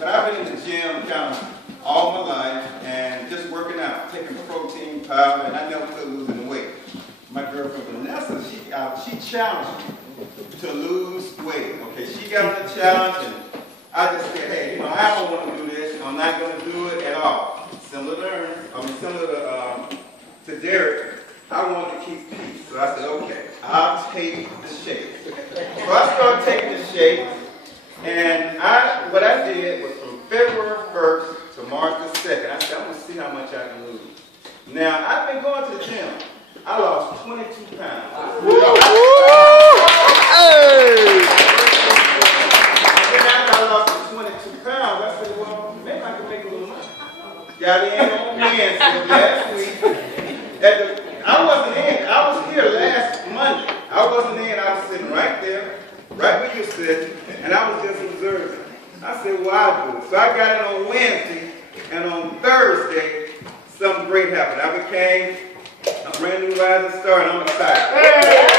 But I've been in the gym kind of all my life and just working out, taking protein powder, and I never could losing weight. My girlfriend Vanessa, she challenged me to lose weight. Okay, she got on the challenge, and I just said, hey, you know, I don't want to do this. I'm not going to do it at all. Similar to Derek, I wanted to keep peace. So I said, okay, I'll take the shake. So I started taking the shake, and what I did was from February 1st to March the 2nd, I said, I'm going to see how much I can lose. Now, I've been going to the gym. I lost 22 pounds. Hey! Then after I lost the 22 pounds, I said, well, maybe I can make a little money. Got in on Wednesday last week. I wasn't in. I was here last Monday. I wasn't in. I was sitting right there, right where you're sitting, and I was just observing. I said, well, I'll do it. So I got in on Wednesday, and on Thursday, something great happened. I became a brand new rising star, and I'm excited. Hey!